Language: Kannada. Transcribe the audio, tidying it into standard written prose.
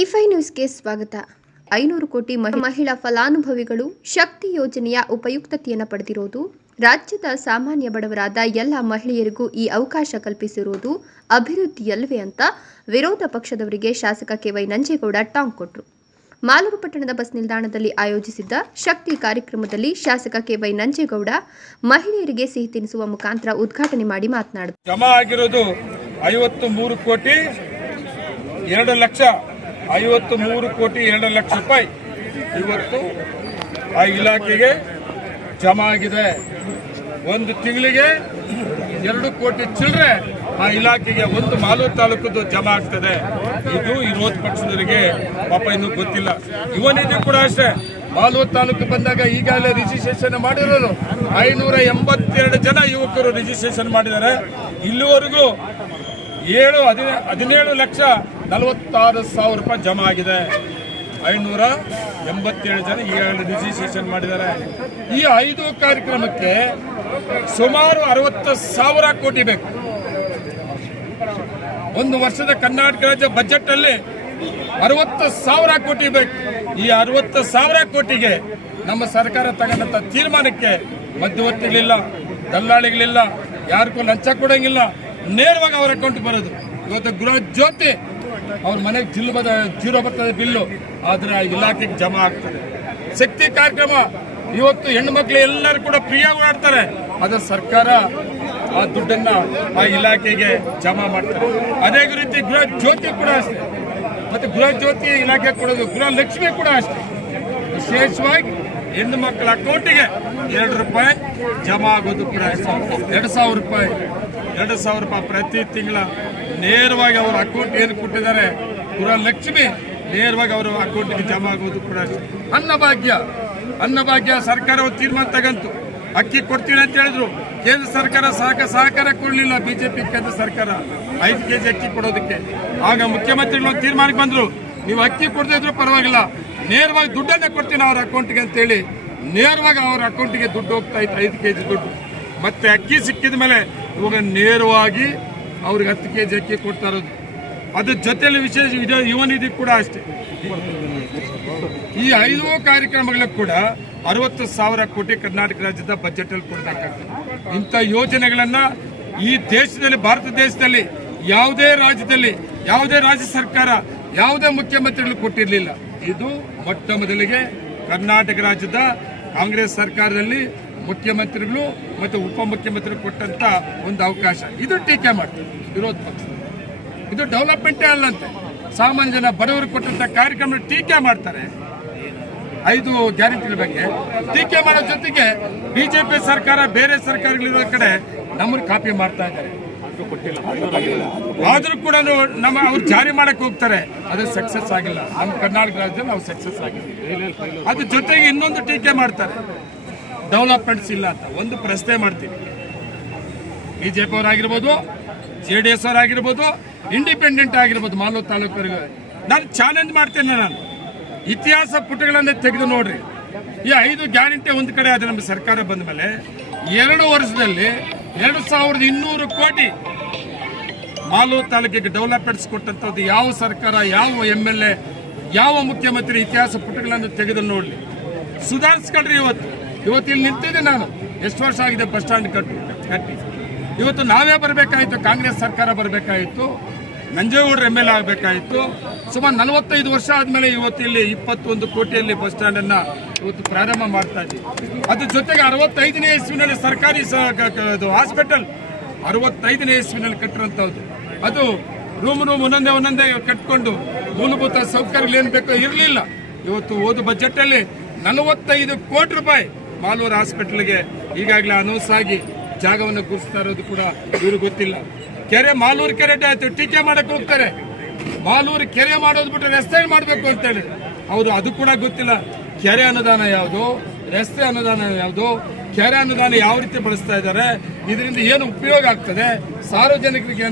E5 ನ್ಯೂಸ್ಗೆ ಸ್ವಾಗತ. 500 ಕೋಟಿ ಮಹಿಳಾ ಫಲಾನುಭವಿಗಳು ಶಕ್ತಿ ಯೋಜನೆಯ ಉಪಯುಕ್ತತೆಯನ್ನು ಪಡೆದಿರುವುದು, ರಾಜ್ಯದ ಸಾಮಾನ್ಯ ಬಡವರಾದ ಎಲ್ಲ ಮಹಿಳೆಯರಿಗೂ ಈ ಅವಕಾಶ ಕಲ್ಪಿಸಿರುವುದು ಅಭಿವೃದ್ಧಿಯಲ್ಲವೇ ಅಂತ ವಿರೋಧ ಪಕ್ಷದವರಿಗೆ ಶಾಸಕ ಕೆ.ವೈ. ನಂಜೇಗೌಡ ಟಾಂಗ್ ಕೊಟ್ಟರು. ಮಾಲೂರು ಪಟ್ಟಣದ ಬಸ್ ನಿಲ್ದಾಣದಲ್ಲಿ ಆಯೋಜಿಸಿದ್ದ ಶಕ್ತಿ ಕಾರ್ಯಕ್ರಮದಲ್ಲಿ ಶಾಸಕ ಕೆ.ವೈ. ನಂಜೇಗೌಡ ಮಹಿಳೆಯರಿಗೆ ಸಿಹಿ ತಿನಿಸುವ ಮುಖಾಂತರ ಉದ್ಘಾಟನೆ ಮಾಡಿ ಮಾತನಾಡಿದರು. ಜಮಾ ಆಗಿರೋದು 53 ಕೋಟಿ 2 ಲಕ್ಷ 53 ಕೋಟಿ 2 ಲಕ್ಷ ರೂಪಾಯಿ ಇವತ್ತು ಆ ಇಲಾಖೆಗೆ ಜಮಾ ಆಗಿದೆ. ಒಂದು ತಿಂಗಳಿಗೆ 2 ಕೋಟಿ ಚಿಲ್ಲರೆ ಆ ಇಲಾಖೆಗೆ ಒಂದು ಮಾಲೂರು ತಾಲೂಕದ್ದು ಜಮಾ ಆಗ್ತದೆ. ಇದು ವಿರೋಧ ಪಕ್ಷದವರಿಗೆ ಪಾಪ ಇನ್ನೂ ಗೊತ್ತಿಲ್ಲ. ಯುವನಿಧಿ ಕೂಡ ಅಷ್ಟೇ ಮಾಲೂರು ತಾಲೂಕು ಬಂದಾಗ ಈಗಾಗಲೇ ರಿಜಿಸ್ಟ್ರೇಷನ್ ಮಾಡಿರೋರು 582 ಜನ ಯುವಕರು ರಿಜಿಸ್ಟ್ರೇಷನ್ ಮಾಡಿದ್ದಾರೆ. ಇಲ್ಲಿವರೆಗೂ 17 ಲಕ್ಷ 46 ಸಾವಿರ ರೂಪಾಯಿ ಜಮಾ ಆಗಿದೆ. 587 ಜನ ಈಗಾಗಲೇ ರಿಜಿಸ್ಟ್ರೇಷನ್ ಮಾಡಿದ್ದಾರೆ. ಈ 5 ಕಾರ್ಯಕ್ರಮಕ್ಕೆ ಸುಮಾರು 60,000 ಕೋಟಿ ಬೇಕು. ಒಂದು ವರ್ಷದ ಕರ್ನಾಟಕ ರಾಜ್ಯ ಬಜೆಟ್ ಅಲ್ಲಿ 60,000 ಕೋಟಿ ಬೇಕು. ಈ 60,000 ಕೋಟಿಗೆ ನಮ್ಮ ಸರ್ಕಾರ ತಗೊಂಡಂತ ತೀರ್ಮಾನಕ್ಕೆ ಮಧ್ಯವರ್ತಿಗಳಿಲ್ಲ, ದಲ್ಲಾಳಿಗಳಿಲ್ಲ, ಯಾರಿಗೂ ಲಂಚ ಕೊಡಂಗಿಲ್ಲ, ನೇರವಾಗಿ ಅವರ ಅಕೌಂಟ್ ಬರೋದು. ಇವತ್ತು ಗೃಹ ಜ್ಯೋತಿ ಅವ್ರ ಮನೆಗೆ ಜೀರೋ ಬರ್ತದೆ ಬಿಲ್ಲು, ಆದ್ರೆ ಆ ಇಲಾಖೆಗೆ ಜಮಾ ಆಗ್ತದೆ. ಶಕ್ತಿ ಕಾರ್ಯಕ್ರಮ ಇವತ್ತು ಹೆಣ್ಣು ಮಕ್ಕಳು ಎಲ್ಲರೂ ಕೂಡ ಫ್ರೀಯಾಗಿ ಓಡಾಡ್ತಾರೆ, ಅದರ ಸರ್ಕಾರ ಆ ದುಡ್ಡನ್ನ ಆ ಇಲಾಖೆಗೆ ಜಮಾ ಮಾಡ್ತಾರೆ. ಅದೇ ರೀತಿ ಗೃಹ ಜ್ಯೋತಿ ಕೂಡ ಅಷ್ಟೇ, ಮತ್ತೆ ಗೃಹ ಜ್ಯೋತಿ ಇಲಾಖೆ ಕೊಡೋದು, ಗೃಹ ಲಕ್ಷ್ಮಿ ಕೂಡ ಅಷ್ಟೇ. ವಿಶೇಷವಾಗಿ ಹೆಣ್ಣು ಮಕ್ಕಳ ಅಕೌಂಟಿಗೆ 2 ರೂಪಾಯಿ ಜಮಾ ಆಗೋದು ಕೂಡ 2,000 ರೂಪಾಯಿ 2,000 ರೂಪಾಯಿ ಪ್ರತಿ ತಿಂಗಳ ನೇರವಾಗಿ ಅವರ ಅಕೌಂಟ್ ಏನು ಕೊಟ್ಟಿದ್ದಾರೆ ಗೃಹ ಲಕ್ಷ್ಮಿ ನೇರವಾಗಿ ಅವರ ಅಕೌಂಟ್ಗೆ ಜಮಾ ಆಗೋದು ಕೂಡ ಅಷ್ಟೇ. ಅನ್ನಭಾಗ್ಯ ಸರ್ಕಾರ ತೀರ್ಮಾನ ತಗಂತು, ಅಕ್ಕಿ ಕೊಡ್ತೀನಿ ಅಂತ ಹೇಳಿದ್ರು. ಕೇಂದ್ರ ಸರ್ಕಾರ ಸಹಕಾರ ಕೊಡಲಿಲ್ಲ. ಬಿಜೆಪಿ ಕೇಂದ್ರ ಸರ್ಕಾರ 5 ಕೆಜಿ ಅಕ್ಕಿ ಕೊಡೋದಕ್ಕೆ. ಆಗ ಮುಖ್ಯಮಂತ್ರಿಗಳು ತೀರ್ಮಾನಕ್ಕೆ ಬಂದ್ರು, ನೀವು ಅಕ್ಕಿ ಕೊಡದೇ ಇದ್ರು ಪರವಾಗಿಲ್ಲ, ನೇರವಾಗಿ ದುಡ್ಡನ್ನೇ ಕೊಡ್ತೀನಿ ಅವ್ರ ಅಕೌಂಟ್ಗೆ ಅಂತೇಳಿ ನೇರವಾಗಿ ಅವರ ಅಕೌಂಟ್ಗೆ ದುಡ್ಡು ಹೋಗ್ತಾ ಇತ್ತು, 5 ಕೆಜಿ ದುಡ್ಡು. ಮತ್ತೆ ಅಕ್ಕಿ ಸಿಕ್ಕಿದ ಮೇಲೆ ಇವಾಗ ನೇರವಾಗಿ ಅವ್ರಿಗೆ 10 ಕೆಜಿ ಅಕ್ಕಿ ಕೊಡ್ತಾ ಇರೋದು. ಅದ್ರ ಜೊತೆಯಲ್ಲಿ ವಿಶೇಷ ಯುವನಿಧಿ ಕೂಡ ಅಷ್ಟೇ. ಈ 5 ಕಾರ್ಯಕ್ರಮಗಳಿಗೆ ಕೂಡ 60,000 ಕೋಟಿ ಕರ್ನಾಟಕ ರಾಜ್ಯದ ಬಜೆಟ್ ಅಲ್ಲಿ ಕೊಡಬೇಕಾಗ್ತದೆ. ಇಂಥ ಯೋಜನೆಗಳನ್ನ ಈ ದೇಶದಲ್ಲಿ, ಭಾರತ ದೇಶದಲ್ಲಿ ಯಾವುದೇ ರಾಜ್ಯದಲ್ಲಿ, ಯಾವುದೇ ರಾಜ್ಯ ಸರ್ಕಾರ, ಯಾವುದೇ ಮುಖ್ಯಮಂತ್ರಿಗಳು ಕೊಟ್ಟಿರಲಿಲ್ಲ. ಇದು ಮೊಟ್ಟ ಮೊದಲಿಗೆ ಕರ್ನಾಟಕ ರಾಜ್ಯದ ಕಾಂಗ್ರೆಸ್ ಸರ್ಕಾರದಲ್ಲಿ ಮುಖ್ಯಮಂತ್ರಿಗಳು ಮತ್ತು ಉಪಮುಖ್ಯಮಂತ್ರಿಗಳು ಕೊಟ್ಟಂತ ಒಂದು ಅವಕಾಶ. ಇದು ಟೀಕೆ ಮಾಡ್ತಾರೆ ವಿರೋಧ ಪಕ್ಷ. ಇದು ಡೆವಲಪ್ಮೆಂಟೇ ಅಲ್ಲಂತೆ. ಸಾಮಾನ್ಯ ಜನ ಬಡವರು ಕೊಟ್ಟಂತ ಕಾರ್ಯಕ್ರಮ ಟೀಕೆ ಮಾಡ್ತಾರೆ. 5 ಗ್ಯಾರಂಟಿಗಳ ಬಗ್ಗೆ ಟೀಕೆ ಮಾಡೋ ಜೊತೆಗೆ ಬಿಜೆಪಿ ಸರ್ಕಾರ ಬೇರೆ ಸರ್ಕಾರಗಳಿರೋ ಕಡೆ ನಮ್ಮನ್ನು ಕಾಪಿ ಮಾಡ್ತಾ ಇದ್ದಾರೆ. ಆದ್ರೂ ಕೂಡ ಅವ್ರು ಜಾರಿ ಮಾಡಕ್ ಹೋಗ್ತಾರೆ, ಅದು ಸಕ್ಸಸ್ ಆಗಿಲ್ಲ. ನಮ್ಮ ಕರ್ನಾಟಕ ರಾಜ್ಯದಲ್ಲಿ ನಾವು ಸಕ್ಸಸ್ ಆಗಿಲ್ಲ. ಅದ್ರ ಜೊತೆಗೆ ಇನ್ನೊಂದು ಟೀಕೆ ಮಾಡ್ತಾರೆ, ಡೆವಲಪ್ಮೆಂಟ್ಸ್ ಇಲ್ಲ ಅಂತ. ಒಂದು ಪ್ರಶ್ನೆ ಮಾಡ್ತೀವಿ, ಬಿಜೆಪಿ ಅವರಾಗಿರ್ಬೋದು, JDS ಅವರಾಗಿರ್ಬೋದು, ಇಂಡಿಪೆಂಡೆಂಟ್ ಆಗಿರ್ಬೋದು, ಮಾಲೂರು ತಾಲೂಕರಿಗೆ ನಾನು ಚಾಲೆಂಜ್ ಮಾಡ್ತೇನೆ. ನಾನು ಇತಿಹಾಸ ಪುಟಗಳನ್ನೇ ತೆಗೆದು ನೋಡ್ರಿ. ಈ 5 ಗ್ಯಾರಂಟಿ ಒಂದು ಕಡೆ ಆದ ನಮ್ಮ ಸರ್ಕಾರ ಬಂದ ಮೇಲೆ 2 ವರ್ಷದಲ್ಲಿ 2,200 ಕೋಟಿ ಮಾಲೂರು ತಾಲೂಕಿಗೆ ಡೆವಲಪ್ಮೆಂಟ್ಸ್ ಕೊಟ್ಟಂಥದ್ದು ಯಾವ ಸರ್ಕಾರ, ಯಾವ MLA, ಯಾವ ಮುಖ್ಯಮಂತ್ರಿ ಇತಿಹಾಸ ಪುಟಗಳನ್ನು ತೆಗೆದು ನೋಡ್ಲಿ. ಸುಧಾರಿಸ್ಕೊಳ್ರಿ. ಇವತ್ತು ಇಲ್ಲಿ ನಿಂತಿದ್ದೆ ನಾನು. ಎಷ್ಟು ವರ್ಷ ಆಗಿದೆ ಬಸ್ ಸ್ಟ್ಯಾಂಡ್ ಕಟ್ಟಿ. ಇವತ್ತು ನಾವೇ ಬರಬೇಕಾಯಿತು, ಕಾಂಗ್ರೆಸ್ ಸರ್ಕಾರ ಬರಬೇಕಾಯಿತು, ನಂಜೇಗೌಡರು MLA ಆಗಬೇಕಾಯಿತು. ಸುಮಾರು 45 ವರ್ಷ ಆದಮೇಲೆ ಇವತ್ತು ಇಲ್ಲಿ 21 ಕೋಟಿಯಲ್ಲಿ ಬಸ್ ಸ್ಟ್ಯಾಂಡ್ ಅನ್ನ ಇವತ್ತು ಪ್ರಾರಂಭ ಮಾಡ್ತಾ ಇದ್ದೀವಿ. ಅದ್ರ ಜೊತೆಗೆ 65ನೇ ಇಸ್ವಿನಲ್ಲಿ ಸರ್ಕಾರಿ ಹಾಸ್ಪಿಟಲ್ 65ನೇ ಇಸ್ವಿನಲ್ಲಿ ಕಟ್ಟಿರುವಂತಹದ್ದು. ಅದು ರೂಮ್ ಒಂದೊಂದೇ ಕಟ್ಕೊಂಡು ಮೂಲಭೂತ ಸೌಕರ್ಯಗಳು ಏನ್ ಬೇಕೋ ಇರಲಿಲ್ಲ. ಇವತ್ತು ಹೋದ ಬಜೆಟ್ ಅಲ್ಲಿ 45 ಕೋಟಿ ರೂಪಾಯಿ ಮಾಲೂರು ಹಾಸ್ಪಿಟಲ್ಗೆ ಈಗಾಗಲೇ ಅನೌನ್ಸ್ ಆಗಿ ಜಾಗವನ್ನು ಗುರುತಿಸ್ತಾ ಇರೋದು ಕೂಡ ಇವ್ರಿಗೆ ಗೊತ್ತಿಲ್ಲ. ಕೆರೆ, ಮಾಲೂರು ಕೆರೆ ಟೀಕೆ ಮಾಡಕ್ ಹೋಗ್ತಾರೆ. ಮಾಲೂರು ಕೆರೆ ಮಾಡೋದು ಬಿಟ್ಟು ರಸ್ತೆ ಮಾಡಬೇಕು ಅಂತ ಹೇಳಿ ಅವರು ಅದು ಕೂಡ ಗೊತ್ತಿಲ್ಲ. ಕೆರೆ ಅನುದಾನ ಯಾವುದು, ರಸ್ತೆ ಅನುದಾನ ಯಾವುದು, ಕೆರೆ ಅನುದಾನ ಯಾವ ರೀತಿ ಬಳಸ್ತಾ ಇದ್ದಾರೆ, ಇದರಿಂದ ಏನು ಉಪಯೋಗ ಆಗ್ತದೆ, ಸಾರ್ವಜನಿಕರಿಗೆ